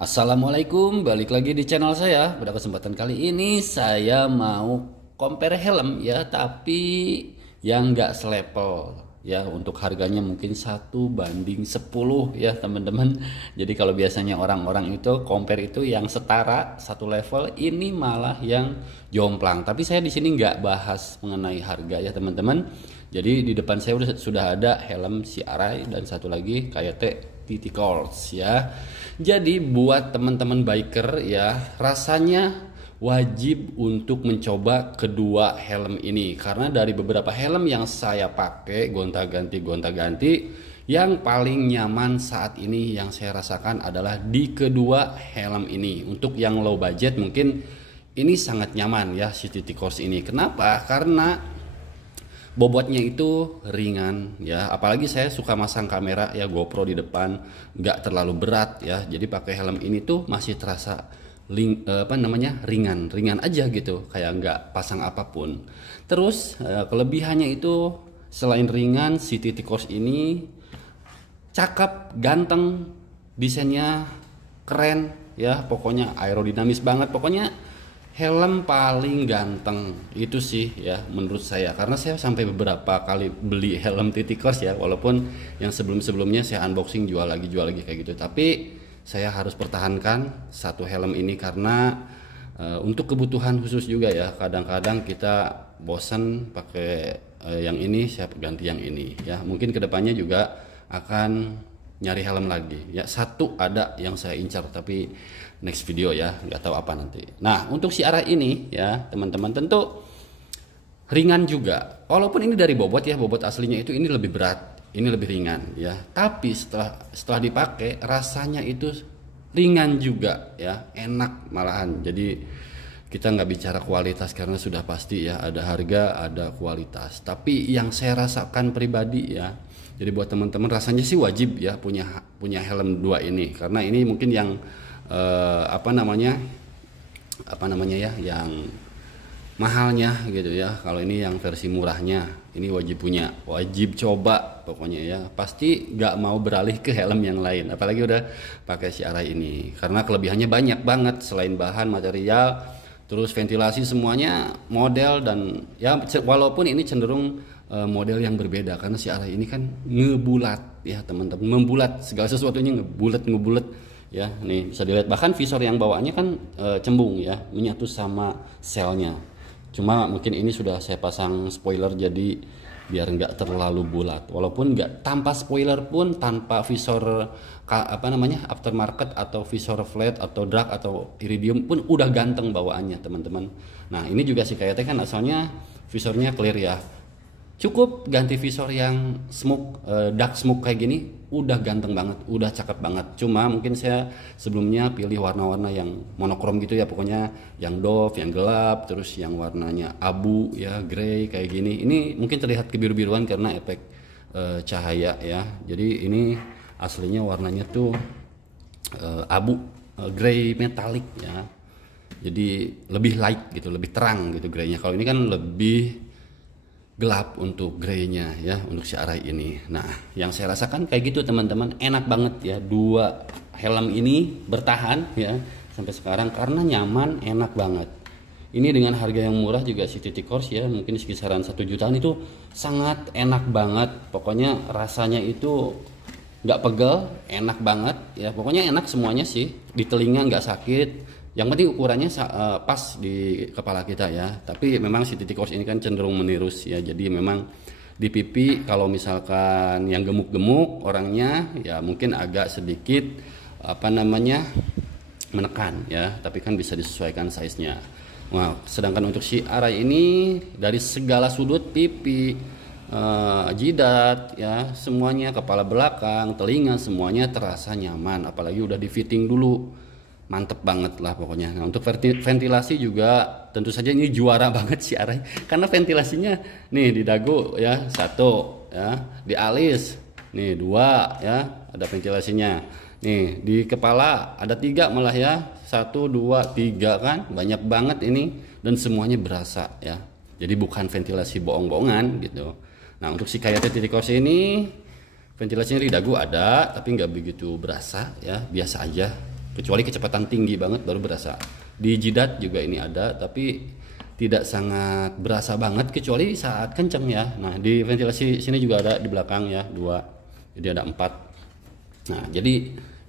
Assalamualaikum, balik lagi di channel saya. Pada kesempatan kali ini saya mau compare helm ya, tapi yang nggak selevel ya. Untuk harganya mungkin 1 banding 10 ya teman-teman. Jadi kalau biasanya orang-orang itu compare itu yang setara satu level, ini malah yang jomplang. Tapi saya di sini nggak bahas mengenai harga ya teman-teman. Jadi di depan saya sudah ada helm CRI dan satu lagi KYT TT Course ya. Jadi buat teman-teman biker ya, rasanya wajib untuk mencoba kedua helm ini, karena dari beberapa helm yang saya pakai gonta-ganti yang paling nyaman saat ini yang saya rasakan adalah di kedua helm ini. Untuk yang low budget mungkin ini sangat nyaman ya si TT Course ini. Kenapa? Karena bobotnya itu ringan ya, apalagi saya suka masang kamera ya, GoPro di depan, nggak terlalu berat ya. Jadi pakai helm ini tuh masih terasa ringan aja gitu, kayak nggak pasang apapun. Terus kelebihannya itu selain ringan, si TT Course ini cakep, ganteng, desainnya keren ya, pokoknya aerodinamis banget, pokoknya helm paling ganteng itu sih ya menurut saya. Karena saya sampai beberapa kali beli helm TT Course ya, walaupun yang sebelumnya saya unboxing jual lagi kayak gitu, tapi saya harus pertahankan satu helm ini karena untuk kebutuhan khusus juga ya. Kadang-kadang kita bosan pakai yang ini, saya ganti yang ini ya. Mungkin kedepannya juga akan nyari helm lagi ya. Satu ada yang saya incar, tapi next video ya, nggak tahu apa nanti. Nah untuk si arah ini ya teman-teman, tentu ringan juga, walaupun ini dari bobot ya, bobot aslinya itu ini lebih berat, ini lebih ringan ya, tapi setelah dipakai rasanya itu ringan juga ya, enak malahan. Jadi kita nggak bicara kualitas karena sudah pasti ya, ada harga ada kualitas, tapi yang saya rasakan pribadi ya, jadi buat teman-teman rasanya sih wajib ya punya helm dua ini, karena ini mungkin yang apa namanya ya, yang mahalnya gitu ya. Kalau ini yang versi murahnya, ini wajib punya, wajib coba pokoknya ya. Pasti nggak mau beralih ke helm yang lain, apalagi udah pakai CRI ini, karena kelebihannya banyak banget. Selain bahan material, terus ventilasi, semuanya model, dan ya walaupun ini cenderung model yang berbeda, karena CRI ini kan ngebulat ya teman-teman, membulat segala sesuatunya, ngebulat ya. Nih bisa dilihat, bahkan visor yang bawaannya kan cembung ya, menyatu sama selnya. Cuma mungkin ini sudah saya pasang spoiler jadi biar nggak terlalu bulat, walaupun nggak tanpa spoiler pun, tanpa visor aftermarket atau visor flat atau drag atau iridium pun udah ganteng bawaannya teman-teman. Nah ini juga si KYT kan asalnya visornya clear ya, cukup ganti visor yang smoke, dark smoke kayak gini, udah ganteng banget, udah cakep banget. Cuma mungkin saya sebelumnya pilih warna-warna yang monokrom gitu ya, pokoknya yang doff, yang gelap, terus yang warnanya abu ya, grey kayak gini. Ini mungkin terlihat kebiru-biruan karena efek cahaya ya. Jadi ini aslinya warnanya tuh abu, grey metalik ya. Jadi lebih light gitu, lebih terang gitu greynya. Kalau ini kan lebih gelap untuk greynya ya, untuk si array ini. Nah yang saya rasakan kayak gitu teman-teman, enak banget ya. Dua helm ini bertahan ya sampai sekarang karena nyaman, enak banget. Ini dengan harga yang murah juga si TT Course ya, mungkin kisaran 1 jutaan, itu sangat enak banget. Pokoknya rasanya itu nggak pegel, enak banget ya. Pokoknya enak semuanya sih, di telinga nggak sakit. Yang penting ukurannya pas di kepala kita ya. Tapi memang si TT Course ini kan cenderung menirus ya. Jadi memang di pipi kalau misalkan yang gemuk-gemuk orangnya ya mungkin agak sedikit menekan ya. Tapi kan bisa disesuaikan size-nya. Nah, sedangkan untuk si array ini dari segala sudut, pipi, jidat ya, semuanya, kepala belakang, telinga, semuanya terasa nyaman. Apalagi udah di fitting dulu, mantep banget lah pokoknya. Nah, untuk ventilasi juga tentu saja ini juara banget sih arah, karena ventilasinya nih di dagu ya 1 ya, di alis nih 2 ya, ada ventilasinya. Nih di kepala ada 3 malah ya, 1 2 3 kan, banyak banget ini, dan semuanya berasa ya. Jadi bukan ventilasi bohong-bohongan gitu. Nah untuk si KYT TT Course ini ventilasinya di dagu ada, tapi nggak begitu berasa ya, biasa aja. kecuali kecepatan tinggi banget baru berasa. Di jidat juga ini ada, tapi tidak sangat berasa banget kecuali saat kenceng ya. Nah di ventilasi sini juga ada di belakang ya, 2, jadi ada 4. Nah jadi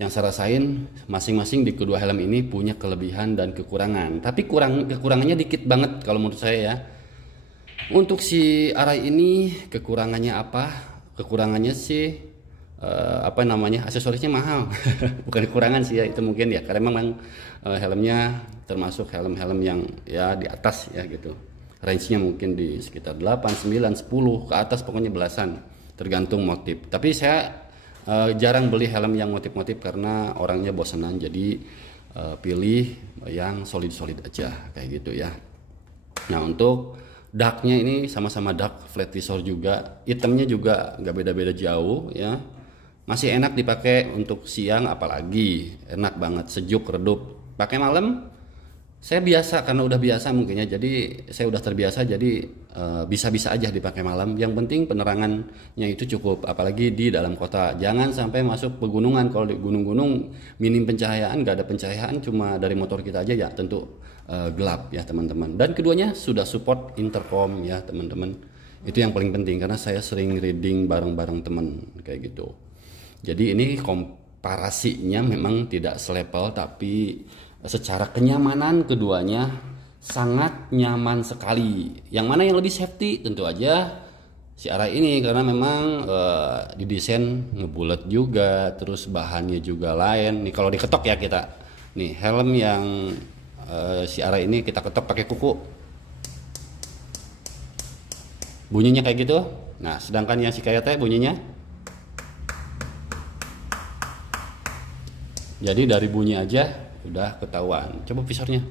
yang saya rasain masing-masing di kedua helm ini punya kelebihan dan kekurangan, tapi kekurangannya dikit banget kalau menurut saya ya. Untuk si Arai ini kekurangannya apa? Kekurangannya sih aksesorisnya mahal. Bukan kekurangan sih ya, itu mungkin ya karena memang helmnya termasuk helm-helm yang ya di atas ya gitu. Range-nya mungkin di sekitar 8, 9, 10 ke atas, pokoknya belasan tergantung motif. Tapi saya jarang beli helm yang motif-motif karena orangnya bosanan, jadi pilih yang solid-solid aja kayak gitu ya. Nah untuk daknya ini sama-sama dak flat visor juga, hitamnya juga nggak beda-beda jauh ya. Masih enak dipakai untuk siang, apalagi enak banget, sejuk, redup. Pakai malam saya biasa karena udah biasa mungkin ya, jadi saya udah terbiasa, jadi bisa-bisa aja dipakai malam. Yang penting penerangannya itu cukup, apalagi di dalam kota. Jangan sampai masuk pegunungan. Kalau di gunung-gunung minim pencahayaan, nggak ada pencahayaan, cuma dari motor kita aja ya tentu gelap ya teman-teman. Dan keduanya sudah support intercom ya teman-teman. Itu yang paling penting karena saya sering reading bareng-bareng teman kayak gitu. Jadi ini komparasinya memang tidak selevel, tapi secara kenyamanan keduanya sangat nyaman sekali. Yang mana yang lebih safety? Tentu aja si Arai ini karena memang didesain ngebulet juga, terus bahannya juga lain. Nih kalau diketok ya kita, nih helm yang si Arai ini kita ketok pakai kuku, bunyinya kayak gitu. Nah sedangkan yang si Kayate bunyinya, jadi dari bunyi aja udah ketahuan. Coba visornya.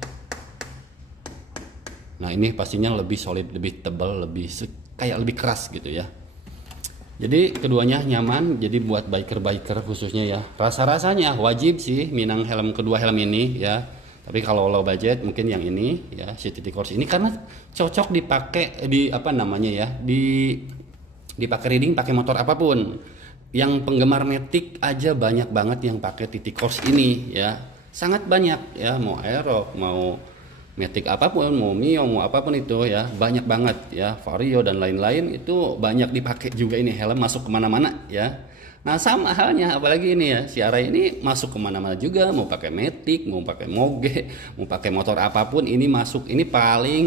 Nah ini pastinya lebih solid, lebih tebal, kayak lebih keras gitu ya. Jadi keduanya nyaman. Jadi buat biker khususnya ya, rasa-rasanya wajib sih minang kedua helm ini ya. Tapi kalau low budget mungkin yang ini ya, CTT Course ini karena cocok dipakai dipakai riding pakai motor apapun. Yang penggemar Matic aja banyak banget yang pakai TT Course ini ya. Sangat banyak ya, mau Aerox, mau Matic apapun, mau Mio, mau apapun itu ya, banyak banget ya, Vario dan lain-lain itu banyak dipakai juga ini helm, masuk kemana-mana ya. Nah sama halnya, apalagi ini ya, si Arai ini masuk kemana-mana juga, mau pakai Matic, mau pakai Moge, mau pakai motor apapun, ini masuk. Ini paling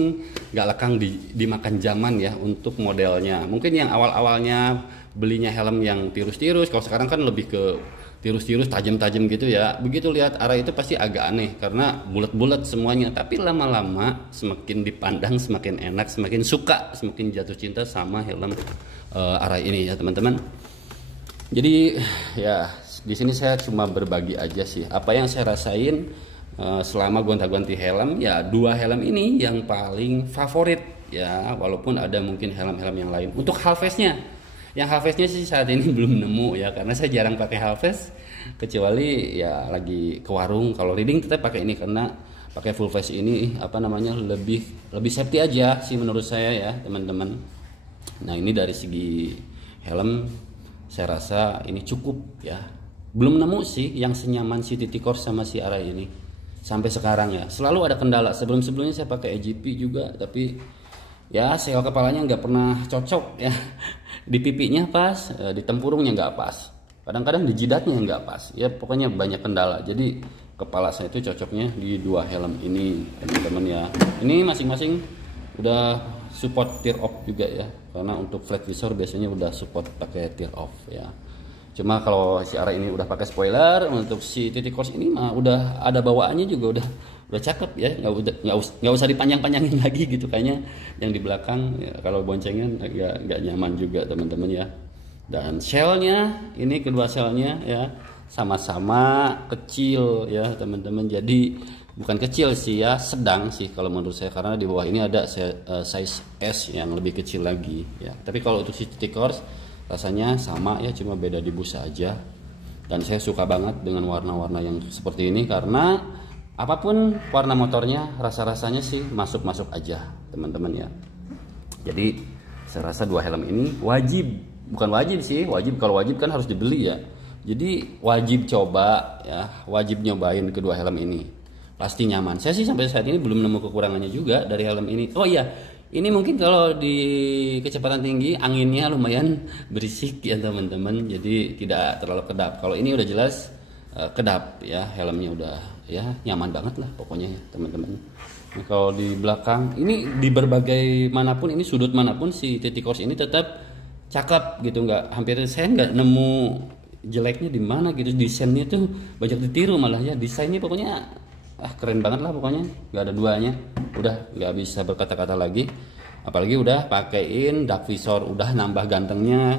gak lekang dimakan zaman ya untuk modelnya. Mungkin yang awal-awalnya belinya helm yang tirus-tirus, kalau sekarang kan lebih ke tirus-tirus, tajam-tajam gitu ya. Begitu lihat Arai itu pasti agak aneh karena bulat-bulat semuanya. Tapi lama-lama semakin dipandang semakin enak, semakin suka, semakin jatuh cinta sama helm Arai ini ya teman-teman. Jadi ya di sini saya cuma berbagi aja sih apa yang saya rasain selama gonta-ganti helm ya. Dua helm ini yang paling favorit ya, walaupun ada mungkin helm-helm yang lain. Untuk half-face-nya, yang half-face-nya sih saat ini belum nemu ya, karena saya jarang pakai half-face kecuali ya lagi ke warung. Kalau reading tetap pakai ini karena pakai full face ini lebih safety aja sih menurut saya ya teman-teman. Nah ini dari segi helm saya rasa ini cukup ya. Belum nemu sih yang senyaman si TT Course sama si Arai ini sampai sekarang ya. Selalu ada kendala. Sebelumnya saya pakai EGP juga, tapi ya sel kepalanya nggak pernah cocok ya. Di pipinya pas, di tempurungnya nggak pas, kadang-kadang di jidatnya nggak pas ya, pokoknya banyak kendala. Jadi kepala saya itu cocoknya di dua helm ini teman-teman ya. Ini masing-masing udah support tear off juga ya, karena untuk flat visor biasanya udah support pakai tear off ya. Cuma kalau si Arai ini udah pakai spoiler, untuk si TT Course ini mah udah ada bawaannya juga udah cakep ya, nggak usah dipanjang-panjangin lagi gitu kayaknya. Yang di belakang ya, kalau boncengan nggak nyaman juga teman-teman ya. Dan shellnya ini, kedua shellnya ya sama-sama kecil ya teman-teman. Jadi bukan kecil sih ya, sedang sih kalau menurut saya, karena di bawah ini ada size S yang lebih kecil lagi ya. Tapi kalau untuk si TT Course rasanya sama ya, cuma beda di busa aja. Dan saya suka banget dengan warna-warna yang seperti ini karena apapun warna motornya rasa-rasanya sih masuk-masuk aja teman-teman ya. Jadi saya rasa dua helm ini wajib, bukan wajib sih, wajib, kalau wajib kan harus dibeli ya. Jadi wajib coba ya, wajib nyobain kedua helm ini. Pasti nyaman. Saya sih sampai saat ini belum nemu kekurangannya juga dari helm ini. Oh iya, ini mungkin kalau di kecepatan tinggi anginnya lumayan berisik ya teman-teman. Jadi tidak terlalu kedap. Kalau ini udah jelas kedap ya, helmnya udah ya nyaman banget lah pokoknya ya teman-teman. Nah, kalau di belakang ini di berbagai manapun, ini sudut manapun si T-T-Course ini tetap cakep gitu, nggak, hampir saya nggak nemu jeleknya di mana gitu. Desainnya tuh banyak ditiru malah ya, desainnya pokoknya keren banget lah pokoknya, nggak ada duanya, udah nggak bisa berkata-kata lagi. Apalagi udah pakein dark visor, udah nambah gantengnya,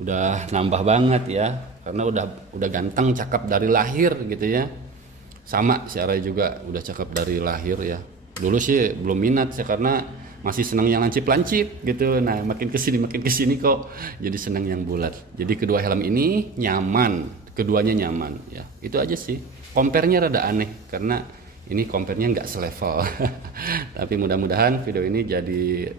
udah nambah banget ya, karena udah ganteng cakep dari lahir gitu ya. Sama si Arai juga udah cakep dari lahir ya. Dulu sih belum minat sih karena masih senang yang lancip-lancip gitu. Nah makin kesini kok jadi senang yang bulat. Jadi kedua helm ini nyaman, keduanya nyaman ya. Itu aja sih. Compare-nya rada aneh karena ini compare-nya nggak selevel. Tapi mudah-mudahan video ini jadi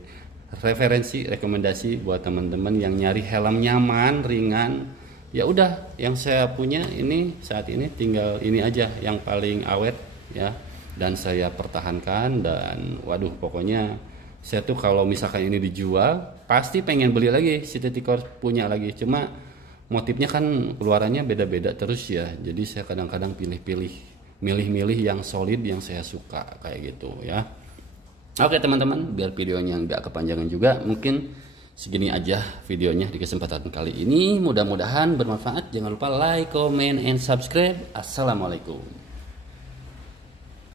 referensi, rekomendasi buat teman-teman yang nyari helm nyaman, ringan. Ya udah, yang saya punya ini saat ini tinggal ini aja yang paling awet ya. Dan saya pertahankan, dan waduh pokoknya saya tuh kalau misalkan ini dijual pasti pengen beli lagi, si T-T-Course punya lagi. Cuma motifnya kan keluarannya beda-beda terus ya, jadi saya kadang-kadang milih-milih yang solid yang saya suka kayak gitu ya. Oke teman-teman, biar videonya nggak kepanjangan juga, mungkin segini aja videonya di kesempatan kali ini. Mudah-mudahan bermanfaat. Jangan lupa like, comment, and subscribe. Assalamualaikum.